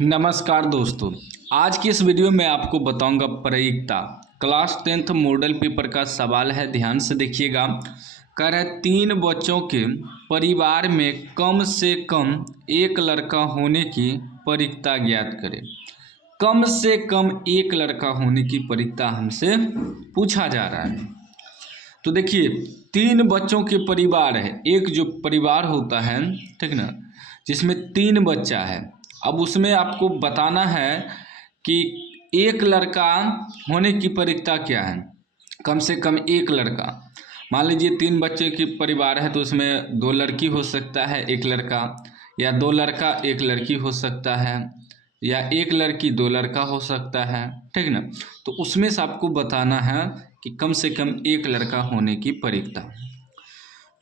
नमस्कार दोस्तों, आज की इस वीडियो में आपको बताऊंगा प्रायिकता क्लास 10th मॉडल पेपर का सवाल है। ध्यान से देखिएगा। कह रहे 3 बच्चों के परिवार में कम से कम एक लड़का होने की प्रायिकता ज्ञात करें। कम से कम एक लड़का होने की प्रायिकता हमसे पूछा जा रहा है। तो देखिए 3 बच्चों के परिवार है, एक जो परिवार होता है, ठीक ना, जिसमें 3 बच्चा है। अब उसमें आपको बताना है कि एक लड़का होने की प्रायिकता क्या है। कम से कम एक लड़का, मान लीजिए 3 बच्चे की परिवार है तो उसमें 2 लड़की हो सकता है, एक लड़का, या 2 लड़का 1 लड़की हो सकता है, या 1 लड़की 2 लड़का हो सकता है, ठीक ना। तो उसमें से आपको बताना है कि कम से कम एक लड़का होने की प्रायिकता।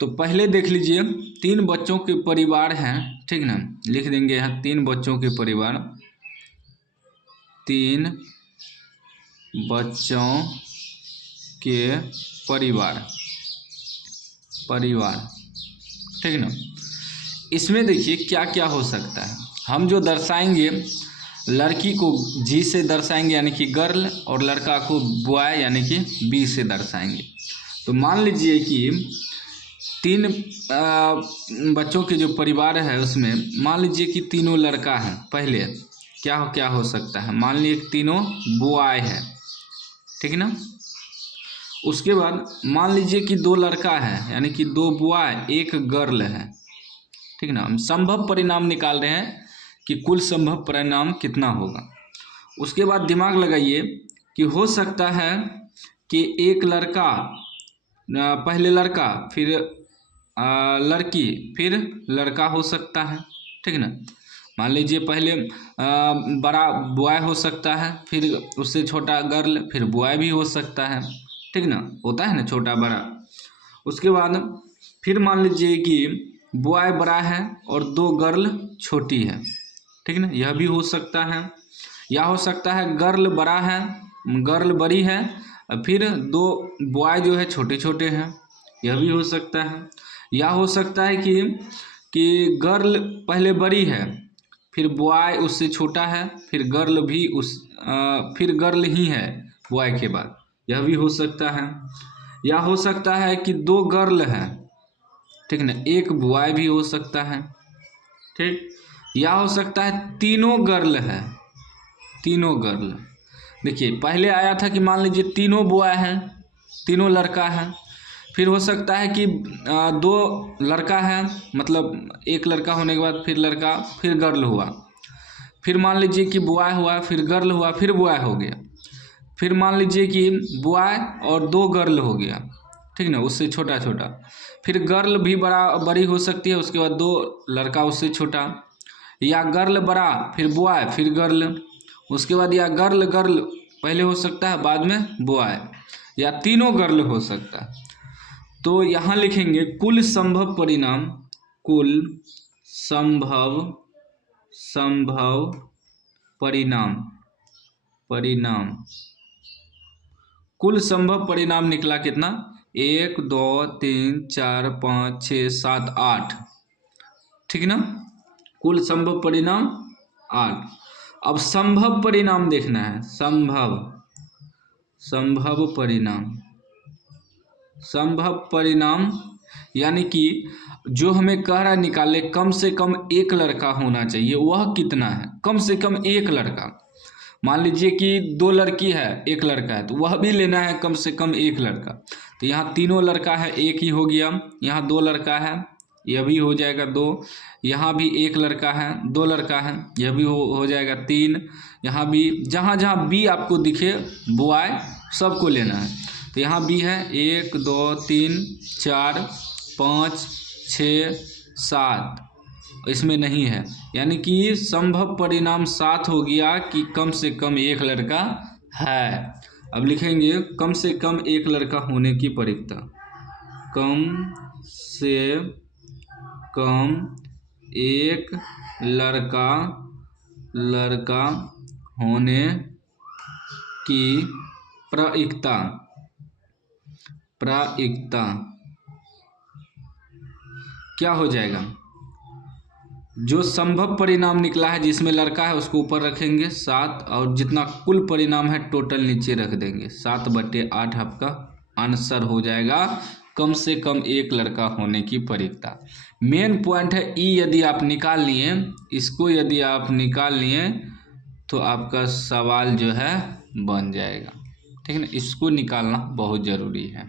तो पहले देख लीजिए 3 बच्चों के परिवार हैं, ठीक ना। लिख देंगे यहाँ 3 बच्चों के परिवार, 3 बच्चों के परिवार, ठीक ना। इसमें देखिए क्या क्या हो सकता है। हम जो दर्शाएंगे, लड़की को जी से दर्शाएंगे यानी कि गर्ल, और लड़का को बॉय यानी कि बी से दर्शाएंगे। तो मान लीजिए कि 3 बच्चों के जो परिवार है उसमें मान लीजिए कि तीनों लड़का है। पहले क्या हो सकता है, मान लीजिए तीनों बॉय है, ठीक ना। उसके बाद मान लीजिए कि 2 लड़का है यानी कि 2 बॉय 1 गर्ल है, ठीक ना। हम संभव परिणाम निकाल रहे हैं कि कुल संभव परिणाम कितना होगा। उसके बाद दिमाग लगाइए कि हो सकता है कि एक लड़का, पहले लड़का, फिर लड़की, फिर लड़का हो सकता है, ठीक ना। मान लीजिए पहले बड़ा बॉय हो सकता है, फिर उससे छोटा गर्ल, फिर बॉय भी हो सकता है, ठीक ना। होता है ना छोटा बड़ा। उसके बाद फिर मान लीजिए कि बॉय बड़ा है और 2 गर्ल छोटी है, ठीक ना, यह भी हो सकता है। या हो सकता है गर्ल बड़ा है, गर्ल बड़ी है, फिर 2 बॉय जो है छोटे छोटे हैं, यह भी हो सकता है। या हो सकता है कि गर्ल पहले बड़ी है, फिर बॉय उससे छोटा है, फिर गर्ल भी फिर गर्ल ही है बॉय के बाद, यह भी हो सकता है। या हो सकता है कि 2 गर्ल है, ठीक ना, 1 बॉय भी हो सकता है, ठीक। या हो सकता है तीनों गर्ल है, तीनों गर्ल। देखिए पहले आया था कि मान लीजिए तीनों बॉय हैं, तीनों लड़का है, फिर हो सकता है कि 2 लड़का है, मतलब 1 लड़का होने के बाद फिर लड़का, फिर गर्ल हुआ, फिर मान लीजिए कि बॉय हुआ, फिर गर्ल हुआ, फिर बॉय हो गया, फिर मान लीजिए कि बॉय और 2 गर्ल हो गया, ठीक ना, उससे छोटा छोटा, फिर गर्ल भी बड़ी हो सकती है, उसके बाद 2 लड़का उससे छोटा, या गर्ल बड़ा फिर बॉय फिर गर्ल, उसके बाद या गर्ल पहले हो सकता है बाद में बॉय, या तीनों गर्ल हो सकता है। तो यहाँ लिखेंगे कुल संभव परिणाम, कुल संभव परिणाम, कुल संभव परिणाम निकला कितना, 1 2 3 4 5 6 7 8, ठीक ना। कुल संभव परिणाम 8। अब संभव परिणाम देखना है, संभव परिणाम यानी कि जो हमें कह रहा है निकाले कम से कम एक लड़का होना चाहिए, वह कितना है। कम से कम एक लड़का, मान लीजिए कि 2 लड़की है 1 लड़का है, तो वह भी लेना है कम से कम एक लड़का। तो यहाँ तीनों लड़का है, 1 ही हो गया। यहाँ 2 लड़का है, यह भी हो जाएगा 2। यहाँ भी 1 लड़का है, 2 लड़का है, यह भी हो जाएगा 3। यहाँ भी जहाँ जहाँ बी आपको दिखे बॉय सबको लेना है। तो यहाँ बी है 1 2 3 4 5 6 7, इसमें नहीं है, यानी कि संभव परिणाम 7 हो गया कि कम से कम एक लड़का है। अब लिखेंगे कम से कम एक लड़का होने की प्रायिकता, कम से कम एक लड़का होने की प्रायिकता क्या हो जाएगा, जो संभव परिणाम निकला है जिसमें लड़का है उसको ऊपर रखेंगे 7, और जितना कुल परिणाम है टोटल नीचे रख देंगे। 7/8 आपका आंसर हो जाएगा। कम से कम एक लड़का होने की परीक्षा। मेन पॉइंट है ई, यदि आप निकाल लिए इसको, यदि आप निकाल लिए तो आपका सवाल जो है बन जाएगा। ठीक है ना, इसको निकालना बहुत ज़रूरी है।